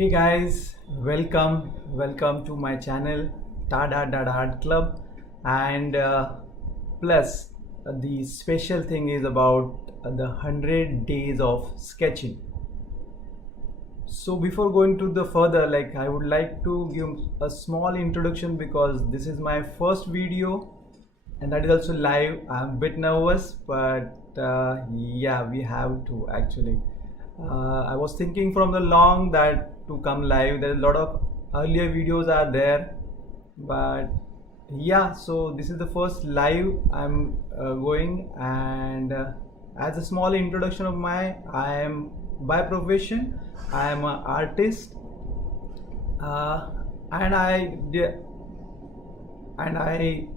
Hey guys, welcome to my channel TADA-DADA Art Club, and plus the special thing is about the 100 days of sketching. So before going to the further, I would like to give a small introduction because this is my first video and that is also live. I'm a bit nervous, but yeah, we have to actually. I was thinking from the long that to come live. There's a lot of earlier videos are there, but yeah. So this is the first live I'm going, and as a small introduction of I am by profession I am an artist, uh, and I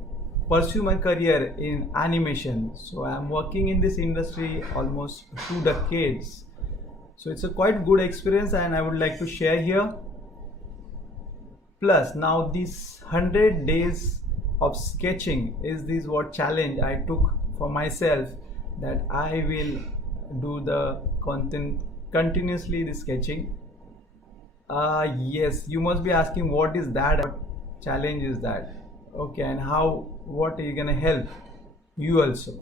pursue my career in animation. So I am working in this industry almost 2 decades. So it's a quite good experience and I would like to share here. Plus now these 100 days of sketching is this what challenge I took for myself, that I will do the content continuously the sketching. Yes, you must be asking what is that, what challenge is that? Okay, and what are you gonna help you also?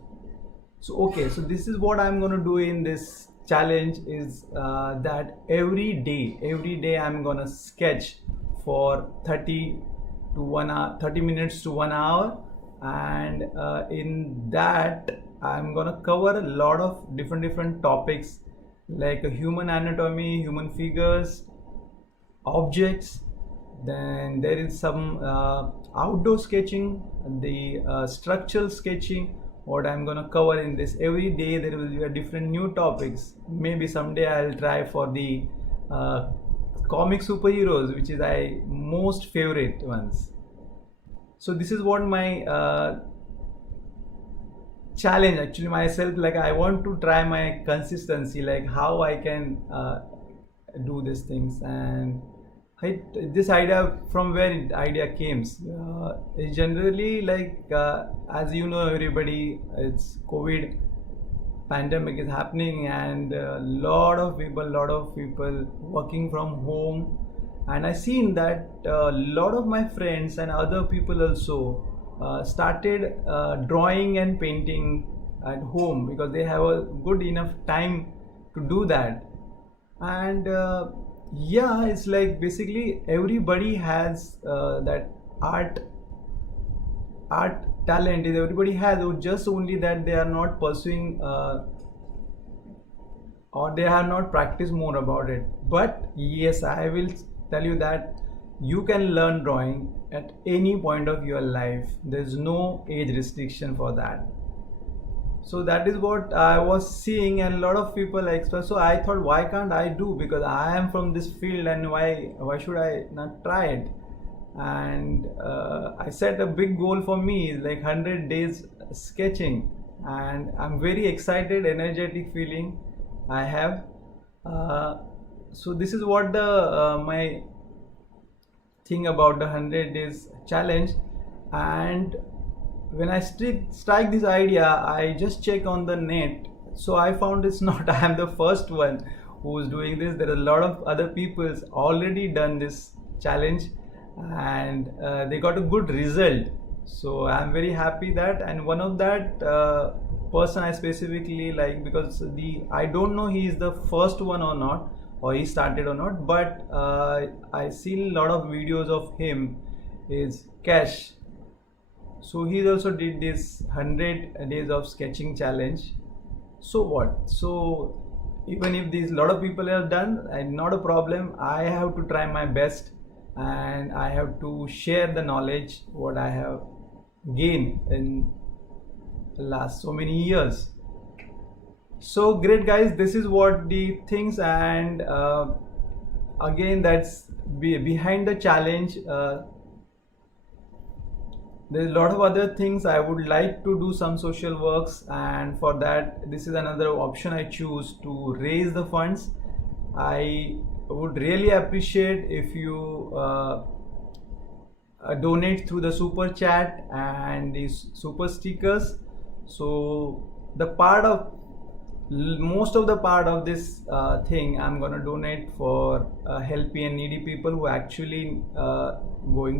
So okay, so this is what I'm gonna do in this challenge is that every day I'm gonna sketch for 30 minutes to 1 hour, and in that I'm gonna cover a lot of different topics like human anatomy, human figures, objects. Then there is some outdoor sketching, the structural sketching, what I'm gonna cover in this. Every day there will be a different new topics. Maybe someday I'll try for the comic superheroes, which is I most favorite ones. So this is what my challenge actually myself, like I want to try my consistency, like how I can do these things. And this idea, from where idea came, is generally as you know everybody, it's COVID pandemic is happening, and a lot of people working from home. And I seen that a lot of my friends and other people also started drawing and painting at home because they have a good enough time to do that. And yeah, it's like basically everybody has that art talent is everybody has, or just only that they are not pursuing or they are not practice more about it. But yes, I will tell you that you can learn drawing at any point of your life. There's no age restriction for that. So that is what I was seeing, and a lot of people express. So I thought, why can't I do, because I am from this field, and why should I not try it? And I set a big goal for me, like 100 days sketching, and I'm very excited, energetic feeling I have. So this is what the my thing about the 100 days challenge. And when I strike this idea, I just check on the net. So I found it's not I am the first one who's doing this. There are a lot of other people already done this challenge, and they got a good result. So I'm very happy that, and one of that person I specifically like, because I don't know he is the first one or not, or he started or not, but I seen a lot of videos of him, is Cash. So he also did this 100 days of sketching challenge. So what? So even if these lot of people have done, and not a problem, I have to try my best, and I have to share the knowledge what I have gained in the last so many years. So great guys, this is what the things. And again, that's behind the challenge. There's a lot of other things. I would like to do some social works, and for that this is another option I choose, to raise the funds. I would really appreciate if you donate through the super chat and these super stickers. So the part of most of the part of this thing I'm gonna donate for healthy and needy people who actually going